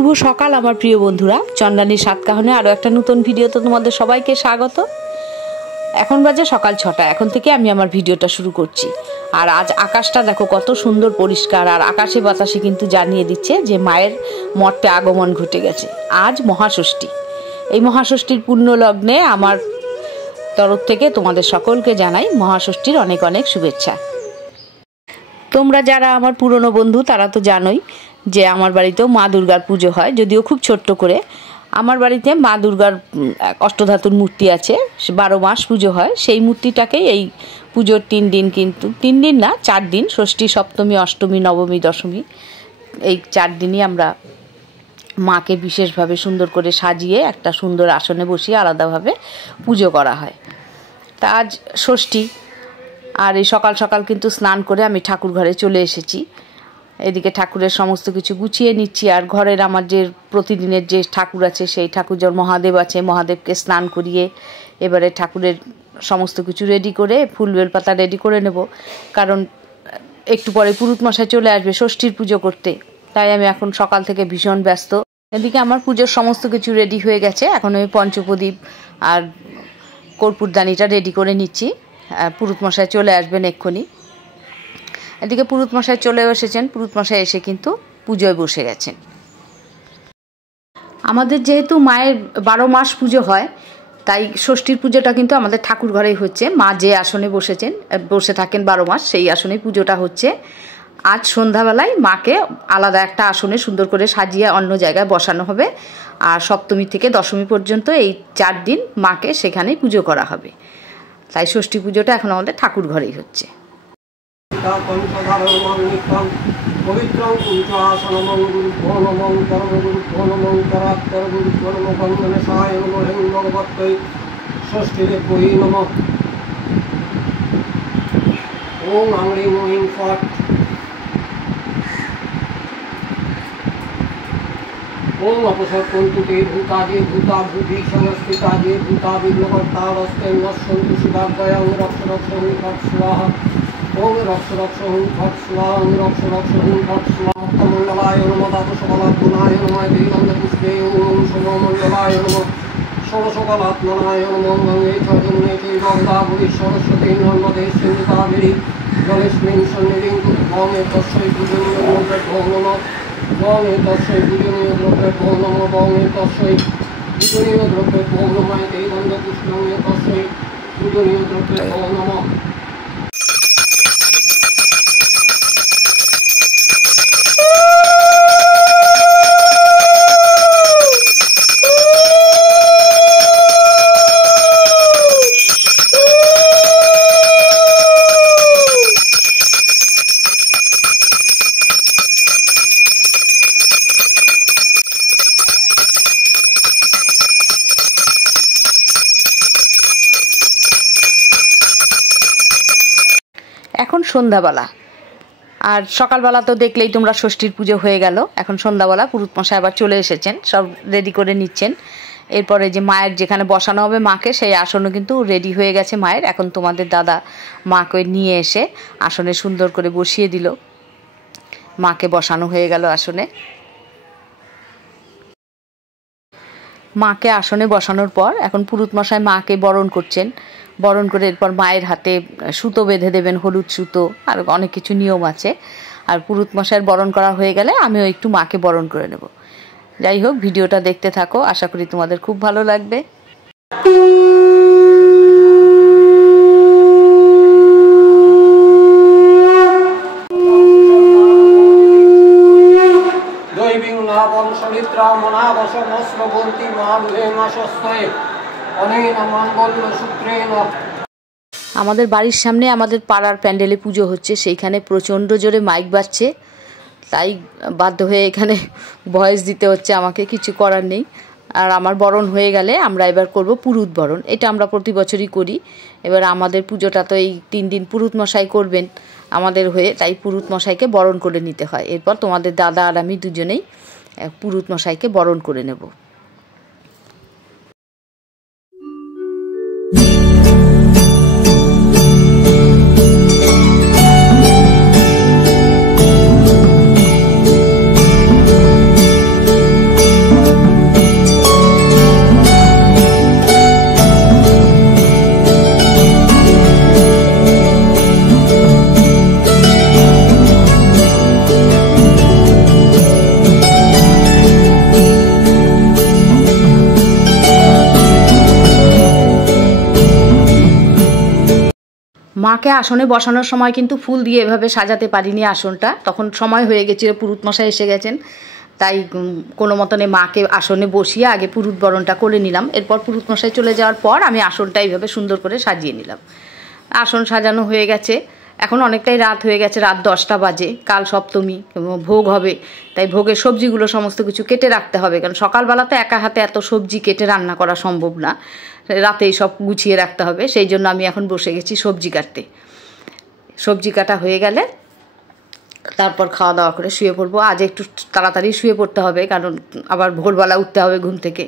শুভ সকাল আমার প্রিয় বন্ধুরা, চন্দ্রানীর সাতকাহনে আরও একটা নতুন ভিডিওতে তোমাদের সবাইকে স্বাগত। এখন বাজে সকাল 6টা। এখন থেকে আমি আমার ভিডিওটা শুরু করছি। আর আজ আকাশটা দেখো কত সুন্দর পরিষ্কার, আর আকাশে বাতাসে কিন্তু জানিয়ে দিচ্ছে যে মায়ের মর্তে আগমন ঘটে গেছে। আজ মহাষষ্ঠী। এই মহাষষ্ঠীর পুণ্য লগ্নে আমার তরফ থেকে তোমাদের সকলকে জানাই মহাষষ্ঠীর অনেক অনেক শুভেচ্ছা। তোমরা যারা আমার পুরনো বন্ধু তারা তো জানোই যে আমার বাড়িতেও মা দুর্গার পুজো হয়, যদিও খুব ছোট্ট করে। আমার বাড়িতে মা দুর্গার অষ্টধাতুর মূর্তি আছে, 12 মাস পুজো হয়। সেই মূর্তিটাকেই এই পুজোর 3 দিন, কিন্তু 3 দিন না 4 দিন, ষষ্ঠী, সপ্তমী, অষ্টমী, নবমী, দশমী, এই 4 দিনই আমরা মাকে বিশেষভাবে সুন্দর করে সাজিয়ে একটা সুন্দর আসনে বসিয়ে আলাদাভাবে পুজো করা হয়। তা আজ ষষ্ঠী, আর এই সকাল সকাল কিন্তু স্নান করে আমি ঠাকুর ঘরে চলে এসেছি। এদিকে ঠাকুরের সমস্ত কিছু গুছিয়ে নিচ্ছি। আর ঘরের আমার যে প্রতিদিনের যে ঠাকুর আছে, সেই ঠাকুর যার মহাদেব আছে, মহাদেবকে স্নান করিয়ে এবারে ঠাকুরের সমস্ত কিছু রেডি করে ফুল বেলপাতা রেডি করে নেব, কারণ একটু পরে পুরুত মশাই চলে আসবে ষষ্ঠীর পুজো করতে। তাই আমি এখন সকাল থেকে ভীষণ ব্যস্ত। এদিকে আমার পুজোর সমস্ত কিছু রেডি হয়ে গেছে। এখন আমি পঞ্চপ্রদীপ আর কর্পূরদানিটা রেডি করে নিচ্ছি। পুরুত মশাই চলে আসবেন এক্ষুনি। এদিকে পুরুত মশাই চলে এসেছেন। পুরুত মশাই এসে কিন্তু পুজোয় বসে গেছেন। আমাদের যেহেতু মায়ের 12 মাস পুজো হয়, তাই ষষ্ঠীর পুজোটা কিন্তু আমাদের ঠাকুর ঘরেই হচ্ছে। মা যে আসনে বসে থাকেন 12 মাস, সেই আসনেই পুজোটা হচ্ছে। আজ সন্ধ্যাবেলায় মাকে আলাদা একটা আসনে সুন্দর করে সাজিয়ে অন্য জায়গায় বসানো হবে। আর সপ্তমী থেকে দশমী পর্যন্ত এই 4 দিন মাকে সেখানেই পুজো করা হবে। তাই ষষ্ঠী পুজোটা এখন আমাদের ঠাকুর ঘরেই হচ্ছে। ओम अपसर्पन्तु ते भूताजे भूता भूति संस्थिताजे भूता विघ्नकर्तारस्ते नश्यन्तु शिवादयं रक्ष रक्ष हुं फट् स्वाहा। ओम रक्ष रक्ष हुं फट् स्वाहा। ओम रक्ष रक्ष हुं फट् स्वाहा। मण्डलाय नमः दातुसकलात्मनाय नमः देवन्दपुष्पे ओम सोममण्डलाय नमः सर्वसकलात्मनाय नमः गङ्गे च जमुने चैव गोदावरी सरस्वती नर्मदे सिन्धु कावेरी जलेऽस्मिन् सन्निधिं कुरुष्व तस्मै पूजनीयो नमः। Bome tasai buduniyo droppe namo bome tasai buduniyo droppe namo devanda pushnayo tasai buduniyo droppe namo। এখন সন্ধ্যাবেলা, আর সকালবেলা তো দেখলেই তোমরা ষষ্ঠীর পুজো হয়ে গেল। এখন সন্ধ্যাবেলা পুরুত মশাই আবার চলে এসেছেন, সব রেডি করে নিচ্ছেন। এরপরে যে মায়ের যেখানে বসানো হবে মাকে, সেই আসনও কিন্তু রেডি হয়ে গেছে মায়ের। এখন তোমাদের দাদা মাকে নিয়ে এসে আসনে সুন্দর করে বসিয়ে দিল। মাকে বসানো হয়ে গেল আসনে। মাকে আসনে বসানোর পর এখন পুরুত মশাই মাকে বরণ করছেন। বরণ করে এরপর মায়ের হাতে সুতো বেঁধে দেবেন, হলুদ সুতো, আর অনেক কিছু নিয়ম আছে। আর পুরুত মশাইয়ের বরণ করা হয়ে গেলে আমিও একটু মাকে বরণ করে নেব। যাই হোক, ভিডিওটা দেখতে থাকো, আশা করি তোমাদের খুব ভালো লাগবে। আমাদের বাড়ির সামনে আমাদের পাড়ার প্যান্ডেলে পুজো হচ্ছে, সেইখানে প্রচণ্ড জোরে মাইক বাজছে। তাই বাধ্য হয়ে এখানে ভয়েস দিতে হচ্ছে আমাকে, কিছু করার নেই। আর আমার বরণ হয়ে গেলে আমরা এবার করব পুরুত বরণ। এটা আমরা প্রতি বছরই করি। এবার আমাদের পুজোটা তো এই 3 দিন পুরুত মশাই করবেন আমাদের হয়ে, তাই পুরুত মশাইকে বরণ করে নিতে হয়। এরপর তোমাদের দাদা আর আমি দুজনেই পুরুত মশাইকে বরণ করে নেব। মাকে আসনে বসানোর সময় কিন্তু ফুল দিয়ে এভাবে সাজাতে পারিনি আসনটা, তখন সময় হয়ে গেছিলো, পুরুত মশাই এসে গেছেন, তাই কোনো মতনে মাকে আসনে বসিয়ে আগে পুরুত বরণটা করে নিলাম। এরপর পুরুত মশাই চলে যাওয়ার পর আমি আসনটা এইভাবে সুন্দর করে সাজিয়ে নিলাম। আসন সাজানো হয়ে গেছে, এখন অনেকটাই রাত হয়ে গেছে, রাত 10টা বাজে, কাল সপ্তমী, ভোগ হবে, তাই ভোগের সবজিগুলো সমস্ত কিছু কেটে রাখতে হবে, কারণ সকালবেলা তো একা হাতে এত সবজি কেটে রান্না করা সম্ভব না, রাতেই সব গুছিয়ে রাখতে হবে। সেই জন্য আমি এখন বসে গেছি সবজি কাটতে। সবজি কাটা হয়ে গেলে তারপর খাওয়া দাওয়া করে শুয়ে পড়বো। আজ একটু তাড়াতাড়ি শুয়ে পড়তে হবে, কারণ আবার ভোরবেলা উঠতে হবে ঘুম থেকে।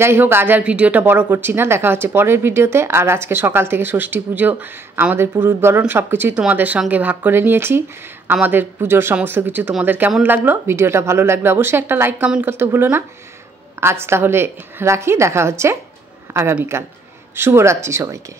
যাই হোক, আজ আর ভিডিওটা বড় করছি না, দেখা হচ্ছে পরের ভিডিওতে। আর আজকে সকাল থেকে ষষ্ঠী পুজো, আমাদের পুরুত বরণ সব কিছুই তোমাদের সঙ্গে ভাগ করে নিয়েছি। আমাদের পুজোর সমস্ত কিছু তোমাদের কেমন লাগলো, ভিডিওটা ভালো লাগলো অবশ্যই একটা লাইক কমেন্ট করতে ভুলো না। আজ তাহলে রাখি, দেখা হচ্ছে আগামীকাল। শুভরাত্রি সবাইকে।